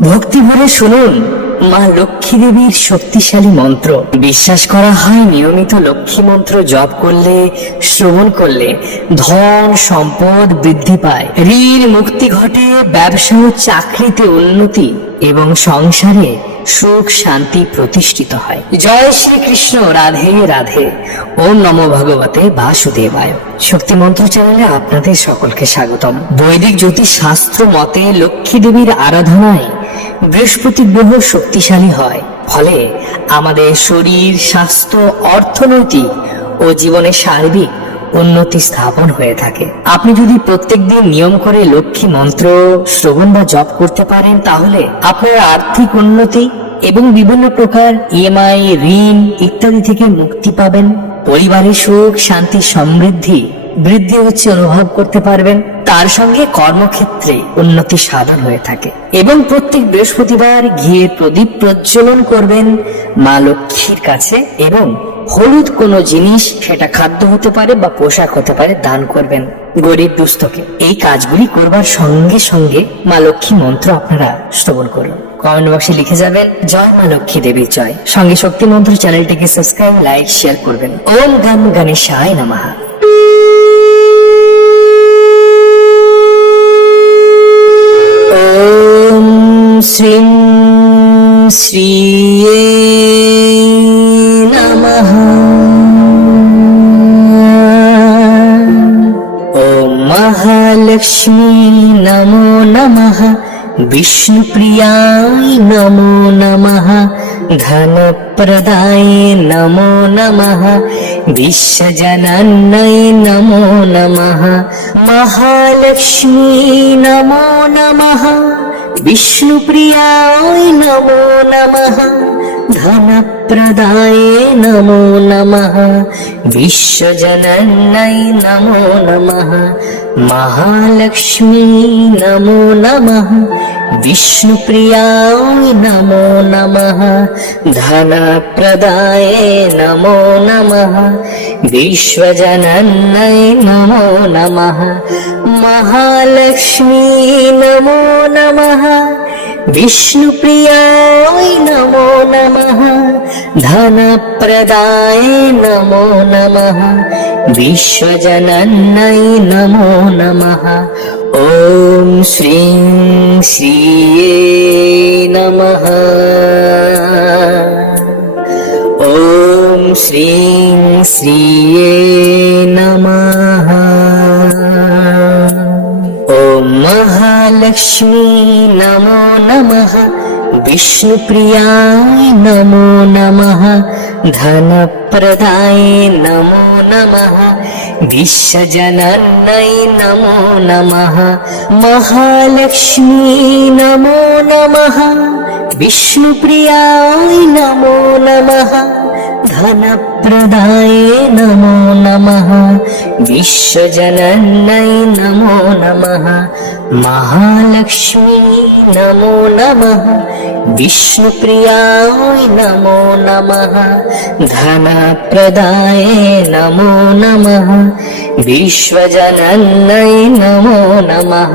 ভক্তি ভরে শুনুন মা লক্ষ্মী দেবীর শক্তিশালী মন্ত্র। বিশ্বাস করা হয় নিয়মিত লক্ষ্মী মন্ত্র জপ করলে, শ্রবণ করলে ধন সম্পদ বৃদ্ধি পায়, ঋণ মুক্তি ঘটে, ব্যবসা ও চাকরিতে উন্নতি এবং সংসারে সুখ শান্তি প্রতিষ্ঠিত হয়। জয় শ্রীকৃষ্ণ, রাধে রাধে। ওম নমো ভগবতে বাসুদেবায়। শক্তি মন্ত্র চ্যানেলে আপনাদের সকলকে স্বাগতম। বৈদিক জ্যোতিষ শাস্ত্র মতে লক্ষ্মী দেবীর আরাধনায় বৃহস্পতি গ্রহ শক্তিশালী হয়, ফলে আমাদের শরীর, স্বাস্থ্য, অর্থনৈতিক ও জীবনের সার্বিক উন্নতি স্থাপন হয়ে থাকে। আপনি যদি প্রত্যেকদিন নিয়ম করে লক্ষ্মী মন্ত্র শ্রবণ বা জপ করতে পারেন, তাহলে আপনার আর্থিক উন্নতি এবং বিভিন্ন প্রকার ইএমআই, ঋণ ইত্যাদি থেকে মুক্তি পাবেন। পরিবারের সুখ শান্তি সমৃদ্ধি বৃদ্ধি হচ্ছে অনুভব করতে পারবেন। তার সঙ্গে কর্মক্ষেত্রে উন্নতি সাধন হয়ে থাকে। এবং প্রত্যেক বৃহস্পতিবার ঘিয়ের প্রদীপ প্রজ্বলন করবেন মা লক্ষ্মীর কাছে, এবং হলুদ কোনো জিনিস, সেটা খাদ্য হতে পারে বা পোশাক হতে পারে, দান করবেন গরিব দুস্থকে। এই কাজগুলি করবার সঙ্গে সঙ্গে মা লক্ষ্মী মন্ত্র আপনারা শ্রবণ করুন। কমেন্ট বক্সে লিখে যাবেন জয় মা লক্ষ্মী দেবীর জয়। সঙ্গে শক্তি মন্ত্র চ্যানেলটিকে সাবস্ক্রাইব, লাইক, শেয়ার করবেন। ওম গম গণেশায় নমঃ। ওম শ্রীং শ্রীয়ে নমঃ। ওম মহালক্ষ্মী নমো নমঃ। বিষ্ণুপ্রিয়ায় নমো নমঃ। ধনপ্রদায় নমো নমঃ। বিশ্বজনন্যয় নমো নমঃ। মহালক্ষ্মী নমো নমঃ। বিষ্ণুপ্রিয়ায় নমো নমঃ। ধনপ্রদায় নমো নমঃ। বিশ্বজনন্যয় নমো নমঃ। মহালক্ষ্মী নমো নমঃ। বিষ্ণুপ্রিয়ায় নমো নমঃ। ধনপ্রদায় নমো নমঃ। বিশ্বজনন্যয় নমো নমঃ। মহালক্ষ্মী নমো নমঃ। বিষ্ণুপ্রিয়ায় নমো নমঃ। ধনপ্রদায় নমো নমঃ। বিশ্বজনন্যয় নমো নমঃ। ওম শ্রীং শ্রীয়ে নমঃ। ওম শ্রীং শ্রীয়ে নমঃ। ওম মহালক্ষ্মী নমো নমঃ। বিষ্ণুপ্রিয়ায় নমো নমঃ। ধনপ্রদায় নমো নমঃ। বিশ্বজনন্যয় নমো নমঃ। মহালক্ষ্মী নমো নমঃ। বিষ্ণুপ্রিয়ায় নমো নমঃ। ধনপ্রদায় নমো নমঃ। বিশ্বজনন্যয় নমো নমঃ। মহালক্ষ্মী নমো নমঃ। বিষ্ণুপ্রিয়ায় নমো নমঃ। ধনপ্রদায় নমো নমঃ। বিশ্বজনন্যয় নমো নমঃ।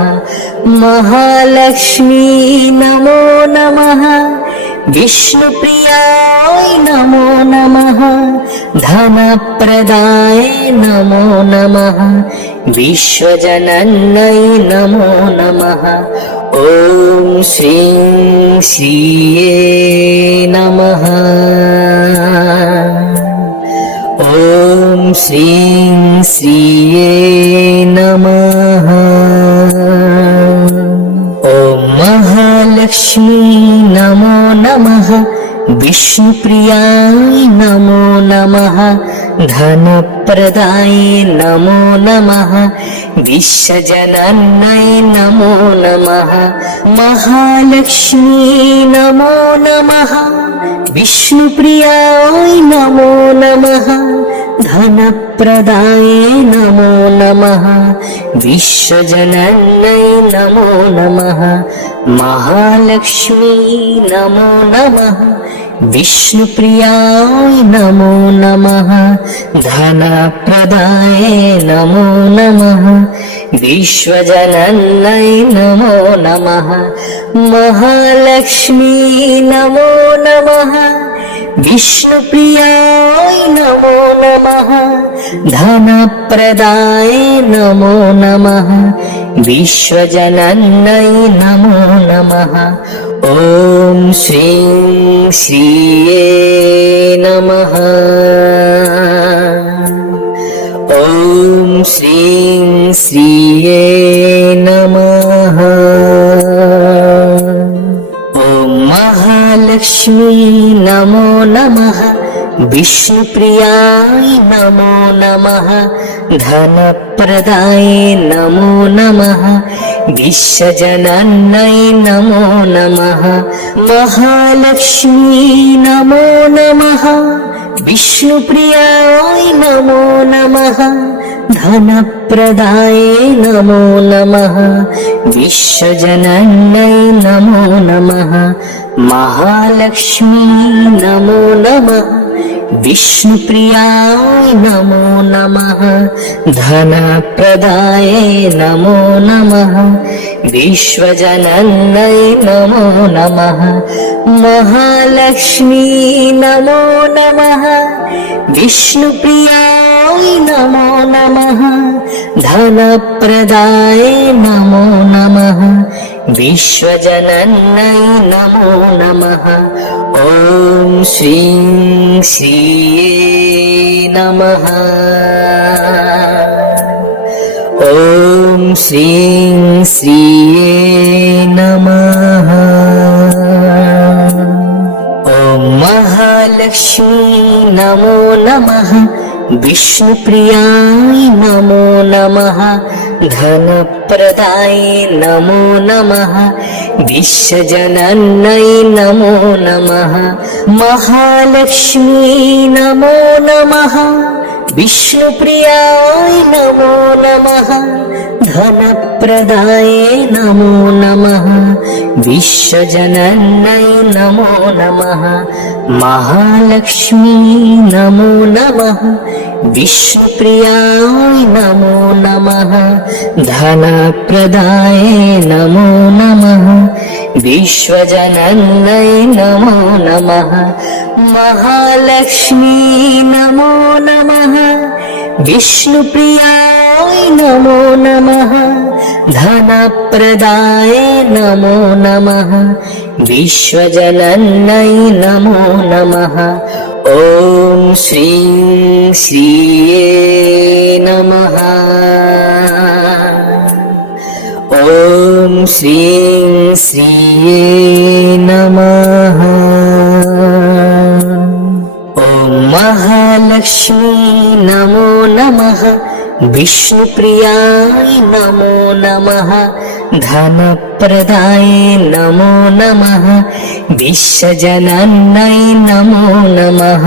মহালক্ষ্মী নমো নমঃ। বিষ্ণুপ্রিয়ায় নমো নমঃ। ধনপ্রদায় নমো নমঃ। বিশ্বজনন্যয় নমো নমঃ। ওম শ্রীং শ্রীয়ে নমঃ। ওম শ্রীং শ্রীয়ে নমঃ। ওম মহালক্ষ্মী নমো নমঃ। বিষ্ণুপ্রিয়ায় নমো নমঃ। ধনপ্রদায় নমো নমঃ। বিশ্বজনন্যয় নমো নমঃ। মহালক্ষ্মী নমো নমঃ। বিষ্ণুপ্রিয়ায় নমো নমঃ। धनप्रदाये नमो नमः विश्वजनन्यै नमो नमः महालक्ष्मी नमो नमः विष्णुप्रियाय नमो नमः धनप्रदाये नमो नमः विश्वजनन्यै नमो नमः महालक्ष्मी नमो नमः विष्णुप्रियाय नमो नमः धनप्रदाये नमो नमः विश्वजनन्यै नमो नमः ॐ श्रीं श्रिये नमः ॐ श्रीं श्रिये नमः ॐ महालक्ष्मी नमो नमः विष्णुप्रियाय नमो नमः धनप्रदाये नमो नमः विश्वजनन्यै नमो नमः महालक्ष्मी नमो नमः विष्णुप्रियाय नमो नमः धनप्रदाये नमो नमः विश्वजनन्यै नमो नमः महालक्ष्मी नमो नमः विष्णुप्रियाय नमो नमः धनप्रदाये नमो नमः विश्वजनन्यै नमो नमः महालक्ष्मी नमो नमः विष्णुप्रियाय नमो नमः धनप्रदाये नमो नमः विश्वजनन्यै नमो नमः ॐ श्रीं श्रिये नमः ॐ श्रीं श्रिये नमः ॐ महालक्ष्मी नमो नमः विष्णुप्रियाय नमो नमः धनप्रदाये नमो नमः विश्वजनन्यै नमो नमः महालक्ष्मी नमो नमः विष्णुप्रियाय नमो नमः धनप्रदाये नमो नमः विश्वजनन्यै नमो नमः महालक्ष्मी नमो नमः विष्णुप्रियाय नमो नमः धनप्रदाये नमो नमः विश्वजनन्यै नमो नमः महालक्ष्मी नमो नमः विष्णुप्रियाय नमो नमः धनप्रदाये नमो नमः विश्वजनन्यै नमो नमः ॐ श्रीं श्रिये नमः ॐ श्रीं श्रिये नमः ॐ महालक्ष्मी नमो नमः विष्णुप्रियाय नमो नमः धनप्रदाये नमो नमः विश्वजनन्यै नमो नमः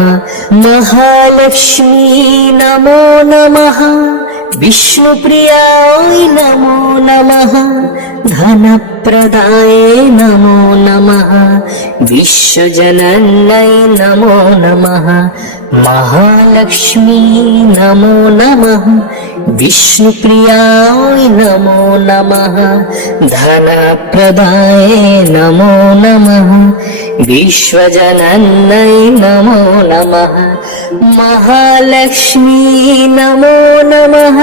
महालक्ष्मी नमो नमः विष्णुप्रियाय नमो नमः धनप्रदाये नमो नमः विश्वजनन्यै नमो नमः महालक्ष्मी नमो नमः विष्णुप्रियाय नमो नमः धनप्रदाये नमो नमः विश्वजनन्यै नमो नमः महालक्ष्मी नमो नमः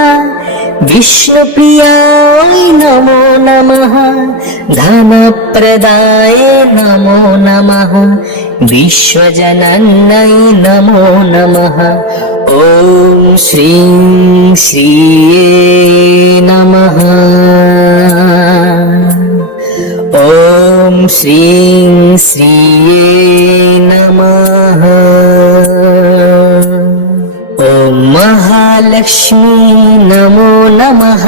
विष्णुप्रियाय नमो नमः धनप्रदाये नमो नमः विश्वजनन्यै नमो नमः ॐ श्रीं श्रिये नमः ॐ श्रीं श्रिये नमः ॐ महालक्ष्मी नमो नमः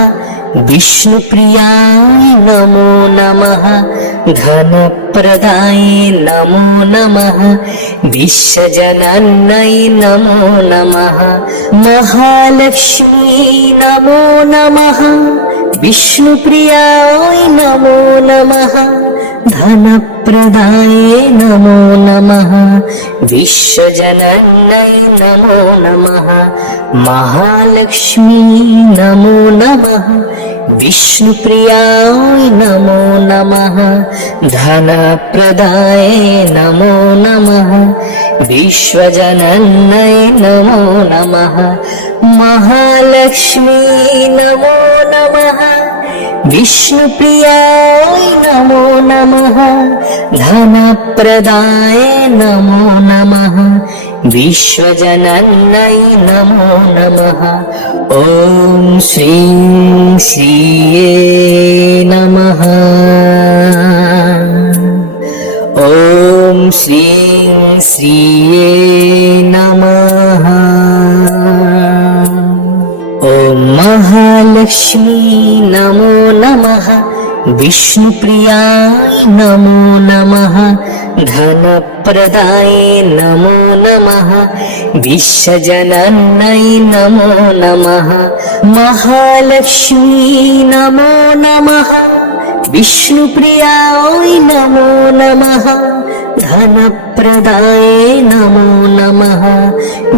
विष्णुप्रियाय नमो नमः धनप्रदाये नमो नमः विश्वजनन्यै नमो नमः महालक्ष्मी नमो नमः विष्णुप्रियाय नमो नमः धनप्रदाये नमो नमः विश्वजनन्यै नमो नमः महालक्ष्मी नमो नमः विष्णुप्रियाय नमो नमः धनप्रदाये नमो नमः विश्वजनन्यै नमो नमः महालक्ष्मी नमो नमः विष्णुप्रियाय नमो नमः धनप्रदाये नमो नमः विश्वजनन्यै नमो नमः ॐ श्रीं श्रिये नमः ॐ श्रीं श्रिये नमः ॐ महालक्ष्मी नमो नमः विष्णुप्रियाय नमो नमः धनप्रदाये नमो नमः विश्वजनन्यै नमो नमः महालक्ष्मी नमो नमः विष्णुप्रियाय नमो नमः धनप्रदाये नमो नमः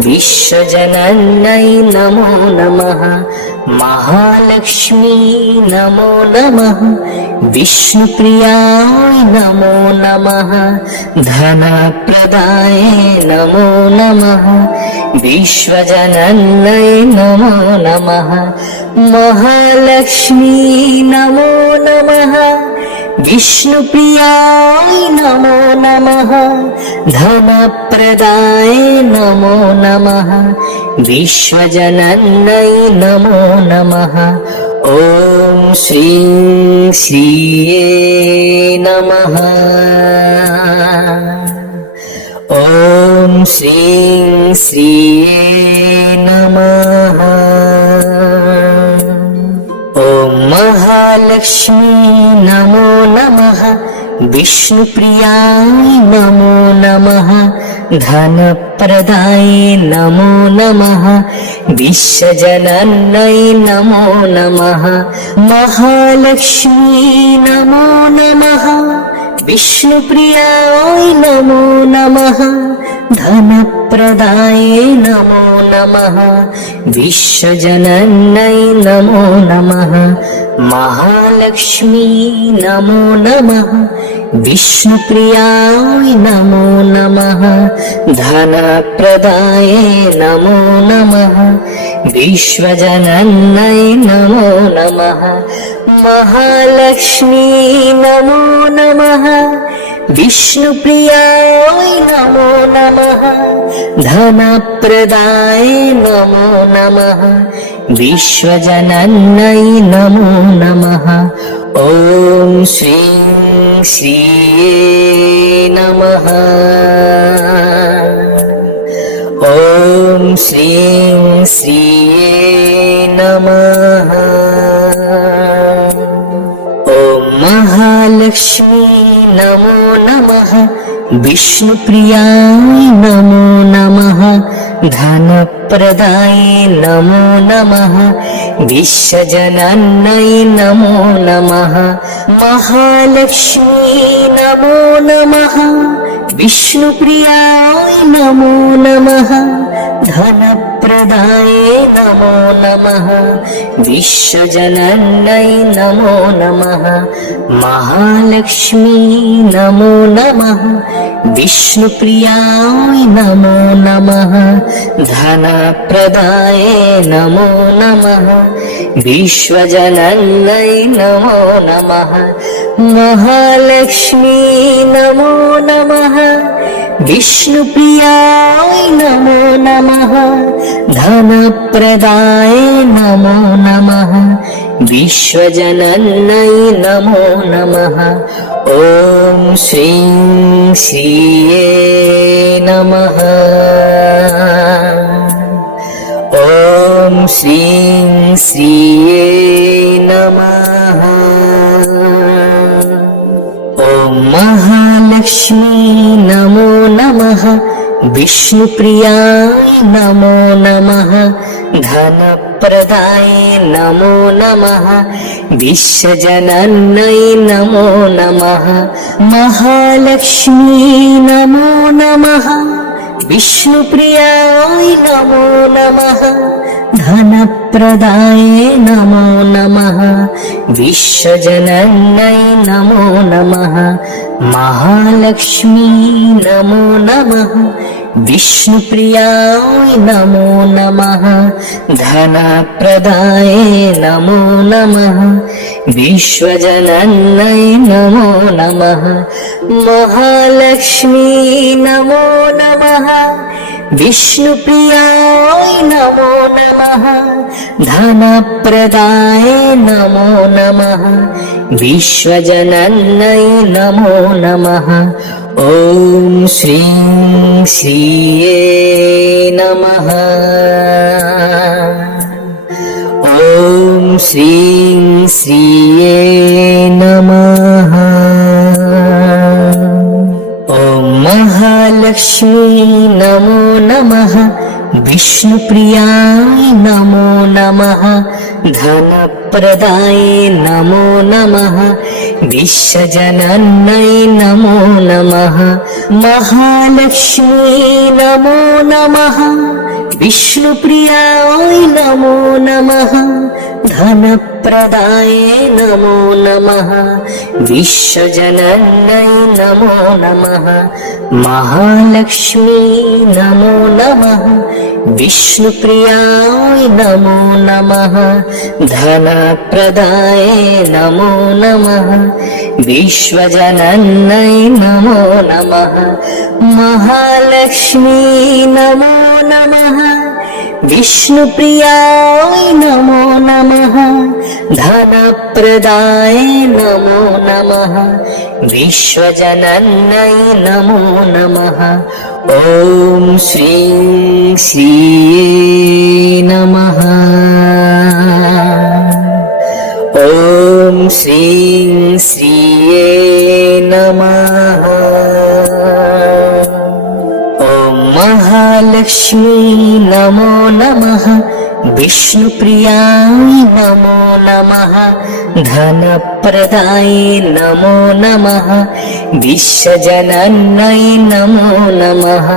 विश्वजनन्यै नमो नमः महालक्ष्मी नमो नमः विष्णुप्रियाय नमो नमः धनप्रदाये नमो नमः विश्वजनन्यै नमो नमः महालक्ष्मी नमो नमः विष्णुप्रियाय नमो नमः धनप्रदाये नमो नमः विश्वजनन्यै नमो नमः ॐ श्रीं श्रिये नमः ॐ श्रीं श्रिये नमः ॐ महालक्ष्मी नमो नमः विष्णुप्रियाय नमो नमः धनप्रदाये नमो नमः विश्वजनन्यै नमो नमः महालक्ष्मी नमो नमः विष्णुप्रियाय नमो नमः धनप्रदाये नमो नमः विश्वजनन्यै नमो नमः महालक्ष्मी नमो नमः विष्णुप्रियाय नमो नमः धनप्रदाये नमो नमः विश्वजनन्यै नमो नमः महालक्ष्मी नमो नमः विष्णुप्रियाय नमो नमः धनप्रदाये नमो नमः विश्वजनन्यै नमो नमः ॐ श्रीं श्रिये नमः ॐ श्रीं श्रिये नमः ॐ महालक्ष्मी नमो नमः विष्णुप्रियाय नमो नमः धनप्रदाये नमो नमः विश्वजनन्यै नमो नमः महालक्ष्मी नमो नमः विष्णुप्रियाय नमो नमः धनप्रदाये नमो नमः विश्वजनन्यै नमो नमः महालक्ष्मी नमो नमः विष्णुप्रियाय नमो नमः धनप्रदाये नमो नमः विश्वजनन्यै नमो नमः महालक्ष्मी नमो नमः विष्णुप्रियाय नमो नमः धनप्रदाये नमो नमः विश्वजनन्यै नमो नमः ॐ श्रीं श्रिये नमः ॐ श्रीं श्रिये नमः ॐ महालक्ष्मी नमो नमः, विष्णुप्रियाय नमो नमः, धनप्रदाय नमो नमः, विश्वजनन्यै नमो नमः। महालक्ष्मी नमो नमः, विष्णुप्रियाय नमो नमः, धनप्रदाय नमो नमः, विश्वजनन्यै नमो नमः। महालक्ष्मी नमो नमः, विष्णुप्रियाय नमो नमः, धनप्रदाय नमो नमः, विश्वजनन्यै नमो नमः। महालक्ष्मी नमो नमः, विष्णुप्रियाय नमो नमः, धनप्रदाय नमो नमः, विश्वजनन्यै नमो नमः। ॐ श्रीं श्रिये नमः। ॐ श्रीं श्रिये नमः। ॐ महालक्ष्मी नमो नमः, विष्णुप्रियाय नमो नमः, धनप्रदाय नमो नमः, विश्वजनन्यै नमो नमः। महालक्ष्मी नमो नमः, विष्णुप्रियाय नमो नमः, धनप्रदाय नमो नमः, विश्वजनन्यै नमो नमः। महालक्ष्मी नमो नमः, विष्णुप्रियाय नमो नमः, धनप्रदाय नमो नमः, विश्वजनन्यै नमो नमः। महालक्ष्मी नमो नमः, विष्णुप्रियाय नमो नमः, धनप्रदाय नमो नमः, विश्वजनन्यै नमो नमः। ॐ श्रीं श्रिये नमः। ॐ श्रीं श्रिये नमः। ॐ महालक्ष्मी नमो नमः, विष्णुप्रियाय नमो नमः, धनप्रदाय नमो नमः, विश्वजनन्यै नमो नमः।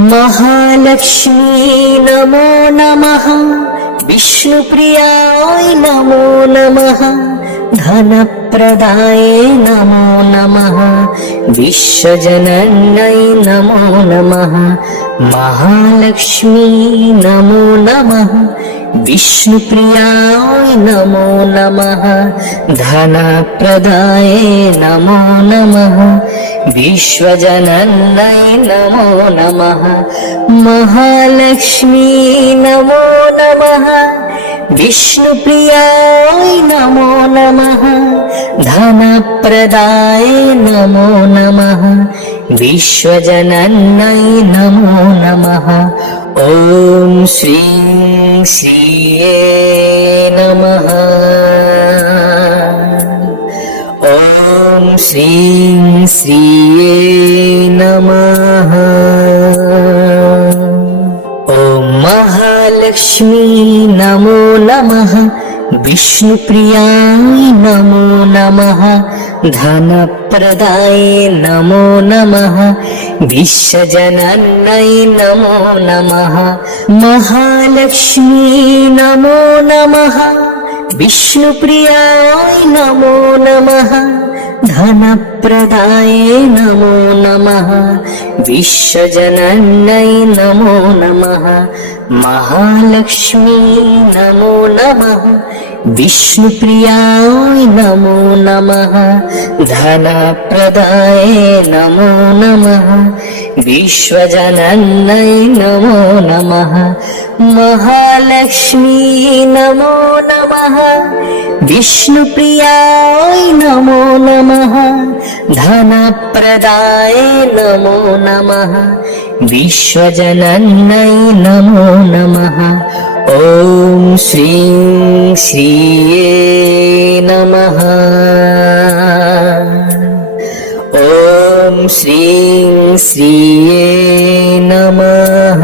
महालक्ष्मी नमो नमः, विष्णुप्रियाय नमो नमः, धनप्रदाय नमो नमः, विश्वजनन्यै नमो नमः। महालक्ष्मी नमो नमः, विष्णुप्रियाय नमो नमः, धनप्रदाय नमो नमः, विश्वजनन्यै नमो नमः। महालक्ष्मी नमो नमः, विष्णुप्रियाय नमो नमः, धनप्रदाय नमो नमः, विश्वजनन्यै नमो नमः। ॐ श्रीं श्रिये नमः। ॐ श्रीं श्रिये नमः। ॐ महालक्ष्मी नमो नमः, विष्णुप्रियाय नमो नमः, धनप्रदाय नमो नमः, विश्वजनन्यै नमो नमः। महालक्ष्मी नमो नमः, विष्णुप्रियाय नमो नमः, धनप्रदाय नमो नमः, विश्वजनन्यै नमो नमः। महालक्ष्मी नमो नमः, विष्णुप्रियाय नमो नमः, धनप्रदाय नमो नमः, विश्वजनन्यै नमो नमः। महालक्ष्मी नमो नमः, विष्णुप्रियाय नमो नमः, धनप्रदाय नमो नमः, विश्वजनन्यै नमो नमः। ॐ श्रीं श्रिये नमः। ॐ ॐ श्रीं श्रिये नमः।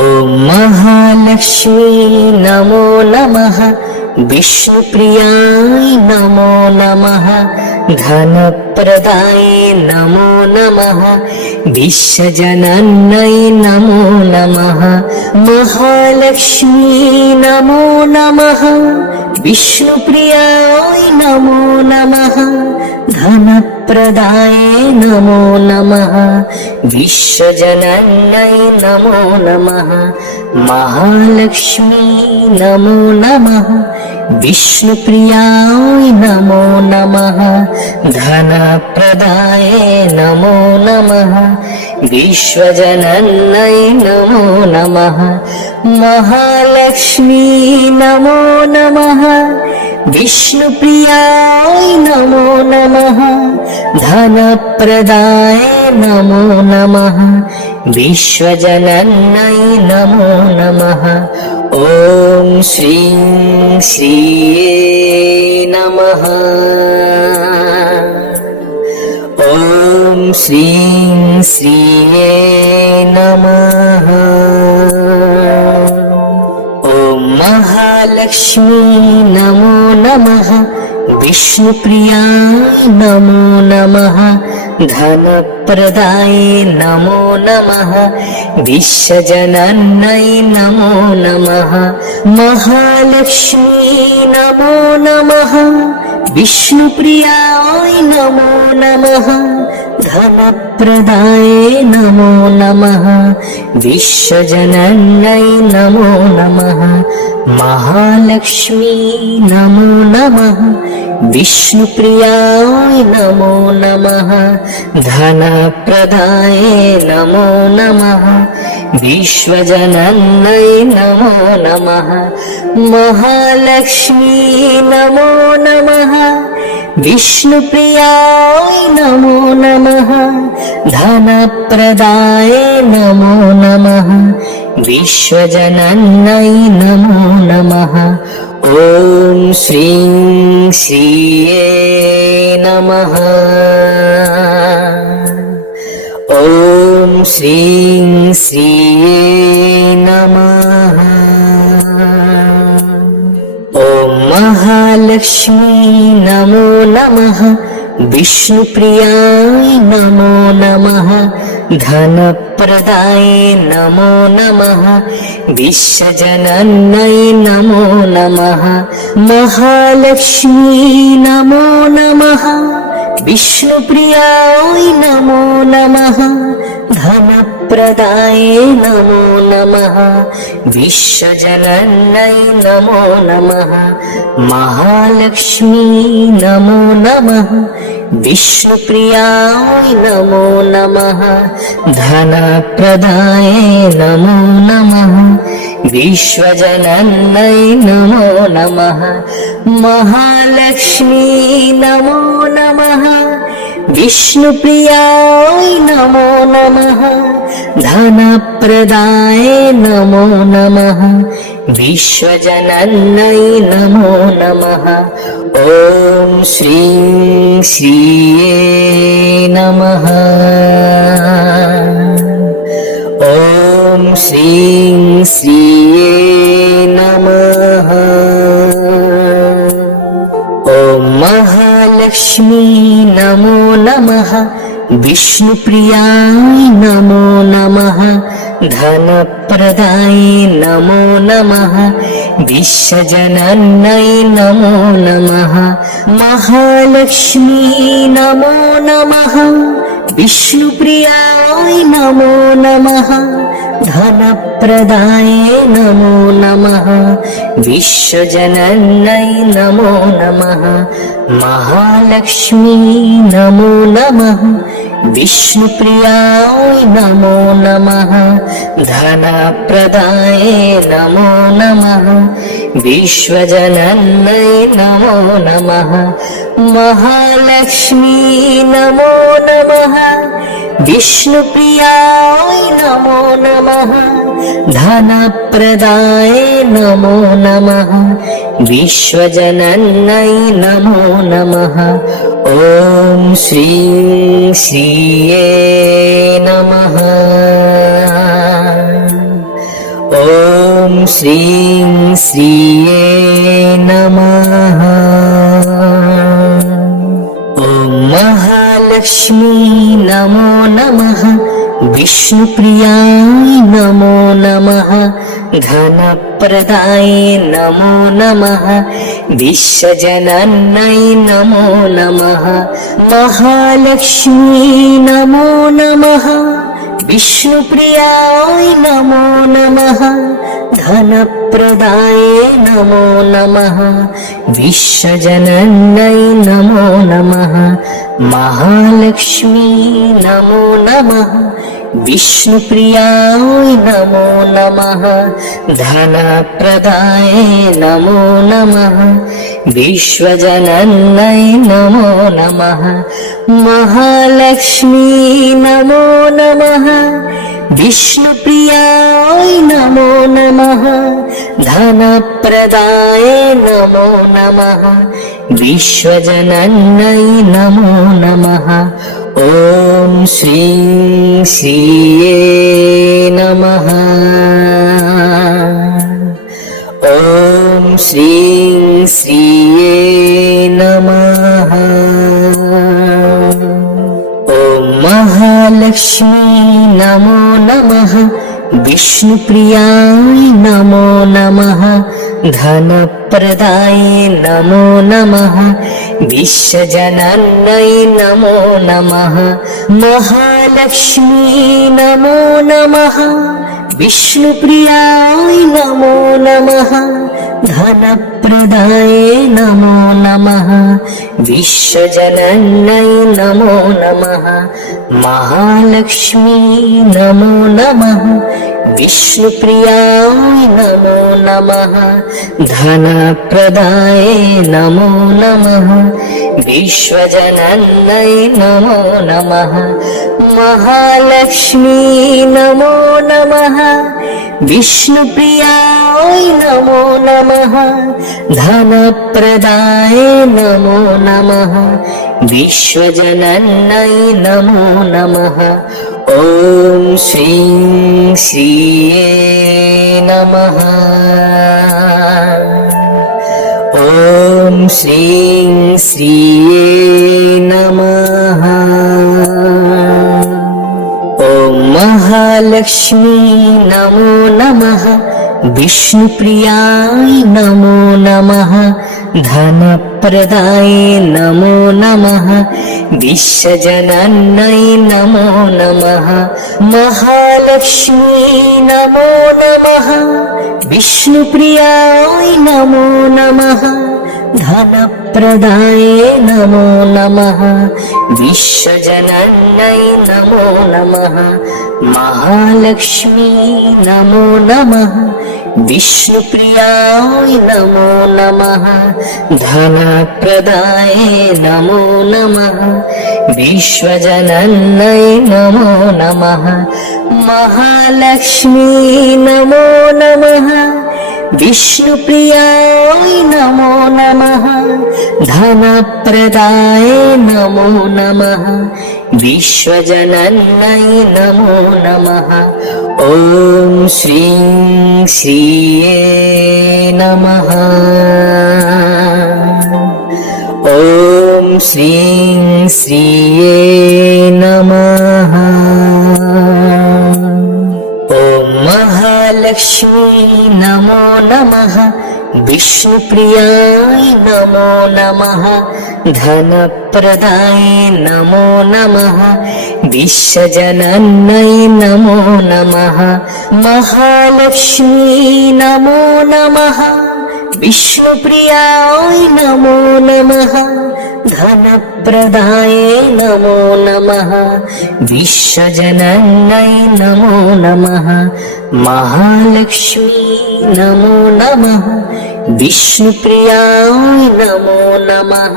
ॐ महालक्ष्मी नमो नमः। विष्णुप्रियाय नमो नमः। धनप्रदाय नमो नमः। विश्वजनन्यै नमो नमः। महालक्ष्मी नमो नमः। विष्णुप्रियाय नमो नमः। धनप्रदाय नमो नमः। विश्वजनन्यै नमो नमः। महालक्ष्मी नमो नमः। विष्णुप्रियाय नमो नमः। धनप्रदाय नमो नमः। विश्वजनन्यै नमो नमः। महालक्ष्मी नमो नमः। विष्णुप्रियाय नमो नमः। धनप्रदाय नमो नमः। विश्वजनन्यै नमो नमः। ॐ श्रीं श्रिये नमः। ॐ श्रीं श्रिये नमः। ॐ महालक्ष्मी नमो नमः। विष्णुप्रियाय नमो नमः। धनप्रदाय नमो नमः। विश्वजनन्यै नमो नमः। महालक्ष्मी नमो नमः। विष्णुप्रियाय नमो नमः। धनप्रदाय नमो नमः। विश्वजनन्यै नमो नमः। महालक्ष्मी नमो नमः। विष्णुप्रियाय नमो नमः। धनप्रदाय नमो नमः। विश्वजनन्यै नमो नमः। महालक्ष्मी नमो नमः। विष्णुप्रियाय नमो नमः। धनप्रदाय नमो नमः। विश्वजनन्यै नमो नमः। ॐ श्रीं श्रिये नमः। ॐ श्रीं श्रिये नमः। ॐ महालक्ष्मी नमो नमः। विष्णुप्रियाय नमो नमः। धनप्रदाय नमो नमः। विश्वजनन्यै नमो नमः। महालक्ष्मी नमो नमः। विष्णुप्रियाय नमो नमः। धनप्रदाय नमो नमः। विश्वजनन्यै नमो नमः। महालक्ष्मी नमो नमः। विष्णुप्रियाय नमो नमः। धनप्रदाय नमो नमः। विश्वजनन्यै नमो नमः। महालक्ष्मी नमो नमः। विष्णुप्रियाय नमो नमः। धनप्रदाय नमो नमः। विश्वजनन्यै नमो नमः। ॐ श्रीं श्रिये नमः। ॐ श्रीं श्रिये नमः। ॐ महालक्ष्मी नमो नमः। विष्णुप्रियाय नमो नमः। धनप्रदाय नमो नमः। विश्वजनन्यै नमो नमः। महालक्ष्मी नमो नमः। विष्णुप्रियाय नमो नमः। धनप्रदाय नमो नमः। विश्वजनन्यै नमो नमः। महालक्ष्मी नमो नमः। विष्णुप्रियाय नमो नमः। धनप्रदाय नमो नमः। विश्वजनन्यै नमो नमः। महालक्ष्मी नमो नमः। विष्णुप्रियाय नमो नमः। धनप्रदाय नमो नमः। विश्वजनन्यै नमो नमः। ॐ श्रीं श्रिये नमः। ॐ श्रीं श्रिये नमः। ॐ महालक्ष्मी नमो नमः। विष्णुप्रियाय नमो नमः। धनप्रदाय नमो नमः। विश्वजनन्यै नमो नमः। महालक्ष्मी नमो नमः। विष्णुप्रियाय नमो नमः। धनप्रदाय नमो नमः। विश्वजनन्यै नमो नमः। महालक्ष्मी नमो नमः। विष्णुप्रियाय नमो नमः। धनप्रदाय नमो नमः। विश्वजनन्यै नमो नमः। महालक्ष्मी नमो नमः। विष्णुप्रियाय नमो नमः। धनप्रदाय नमो नमः। विश्वजनन्यै नमो नमः। ॐ श्रीं श्रिये नमः। ॐ श्रीं श्रिये नमः। ॐ महालक्ष्मी नमो नमः। विष्णुप्रियाय नमो नमः। धनप्रदाय नमो नमः। विश्वजनन्यै नमो नमः। महालक्ष्मी नमो नमः। विष्णुप्रियाय नमो नमः। धनप्रदाय नमो नमः। विश्वजनन्यै नमो नमः। महालक्ष्मी नमो नमः। विष्णुप्रियाय नमो नमः। धनप्रदाय नमो नमः। विश्वजनन्यै नमो नमः। महालक्ष्मी नमो नमः। विष्णुप्रियाय नमो नमः। धनप्रदाय नमो नमः। विश्वजनन्यै नमो नमः। ॐ श्रीं श्रिये नमः। ॐ श्रीं श्रिये नमः। ॐ महालक्ष्मी नमो नमः। विष्णुप्रियाय नमो नमः। धनप्रदाय नमो नमः। विश्वजनन्यै नमो नमः। महालक्ष्मी नमो नमः। विष्णुप्रियाय नमो नमः। धनप्रदाय नमो नमः। विश्वजनन्यै नमो नमः। महालक्ष्मी नमो नमः। विष्णुप्रियाय नमो नमः। धनप्रदाय नमो नमः। विश्वजनन्यै नमो नमः। महालक्ष्मी नमो नमः। विष्णुप्रियाय नमो नमः। धनप्रदाय नमो नमः। विश्वजनन्यै नमो नमः। ॐ श्रीं श्रिये नमः। ॐ श्रीं श्रिये नमः। ॐ महालक्ष्मी नमो नमः। विष्णुप्रियाय नमो नमः। धनप्रदाय नमो नमः। विश्वजनन्यै नमो नमः। महालक्ष्मी नमो नमः। विष्णुप्रियाय नमो नमः। धनप्रदाय नमो नमः। विश्वजनन्यै नमो नमः। महालक्ष्मी नमो नमः। विष्णुप्रियाय नमो नमः।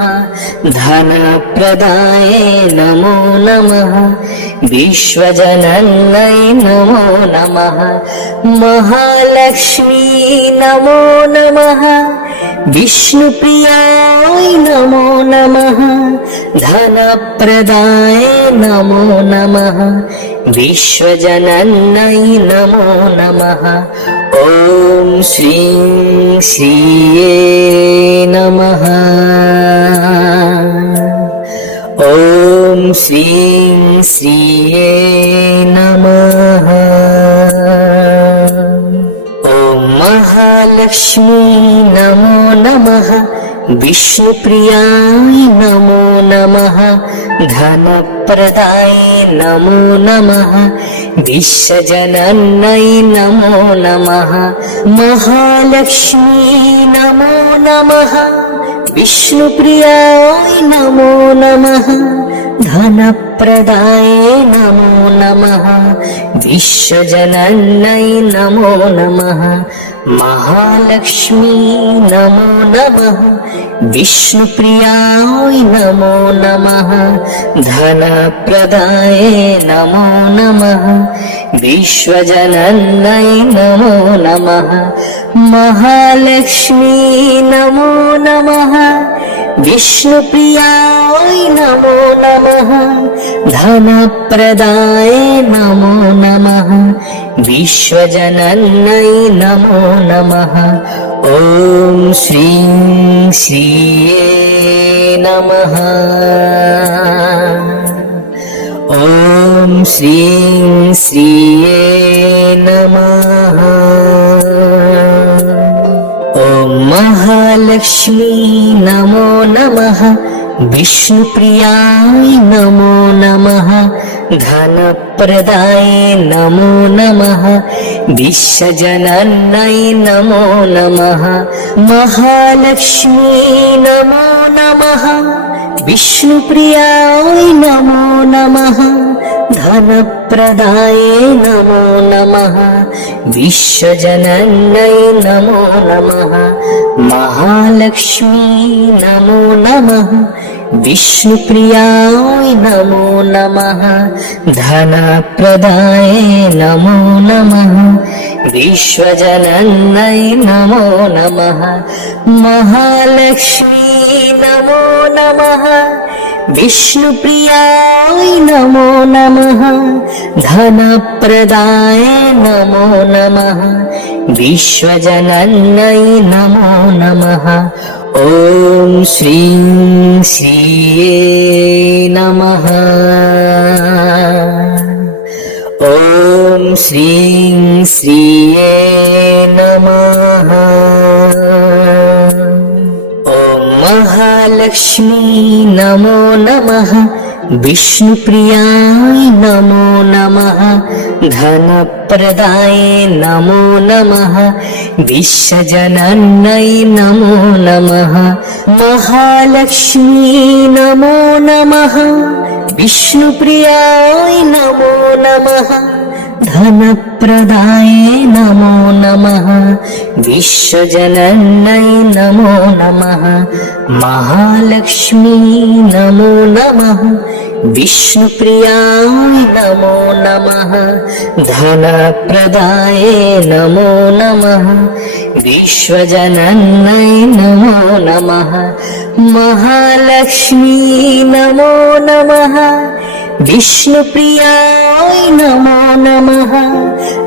धनप्रदाय नमो नमः। विश्वजनन्यै नमो नमः। महालक्ष्मी नमो नमः। विष्णुप्रियाय नमो नमः धनप्रदाय नमो नमः विश्वजनन्यै नमो नमः ॐ श्रीं श्रिये नमः ॐ श्रीं श्रिये नमः ॐ महालक्ष्मी नमो नमः विष्णुप्रियाय नमो नमः धनप्रदाय नमो नमः विश्वजनन्यै नमो नमः महालक्ष्मी नमो नमः विष्णुप्रियाय नमो नमः धनप्रदाय नमो नमः विश्वजनन्यै नमो नमः महालक्ष्मी नमो नमः विष्णुप्रियाय नमो नमः धनप्रदाय नमो नमः विश्वजनन्यै नमो नमः महालक्ष्मी नमो नमः विष्णुप्रियाय नमो नमः धनप्रदाय नमो नमः विश्वजनन्यै नमो नमः ॐ श्रीं श्रिये नमः ॐ श्रीं श्रिये नमः ॐ महालक्ष्मी नमो नमः विष्णुप्रियाय नमो नमः धनप्रदाय नमो नमः विश्वजनन्यै नमो नमः महालक्ष्मी नमो नमः विष्णुप्रियाय नमो नमः धनप्रदाय नमो नमः विश्वजनन्यै नमो नमः महालक्ष्मी नमो नमः विष्णुप्रियाय नमो नमः धनप्रदाय नमो नमः विश्वजनन्यै नमो नमः महालक्ष्मी नमो नमः विष्णुप्रियाय नमो नमः धनप्रदाय नमो नमः विश्वजनन्यै नमो नमः ॐ श्रीं श्रिये नमः ॐ श्रीं श्रिये नमः ॐ महालक्ष्मी नमो नमः विष्णुप्रियाय नमो नमः धनप्रदाय नमो नमः विश्वजनन्यै नमो नमः महालक्ष्मी नमो नमः विष्णुप्रियाय नमो नमः धनप्रदाय नमो नमः विश्वजनन्यै नमो नमः महालक्ष्मी नमो नमः विष्णुप्रियाय नमो नमः धनप्रदाय नमो नमः विश्वजनन्यै नमो नमः महालक्ष्मी नमो नमः विष्णुप्रियाय नमो नमः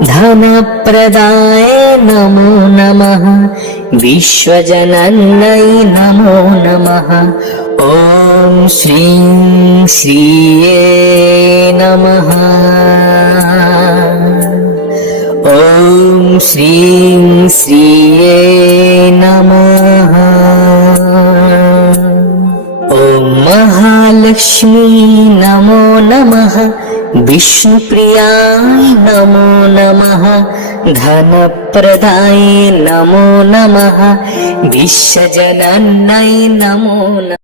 धनप्रदाय नमो नमः विश्वजनन्यै नमो नमः ॐ श्रीं श्रिये नमः ॐ श्रीं श्रिये नमः ॐ महालक्ष्मी नमो नमः विष्णुप्रियाय नमो नमः धनप्रदाय नमो नमः विश्वजनन्यै नमो नमः।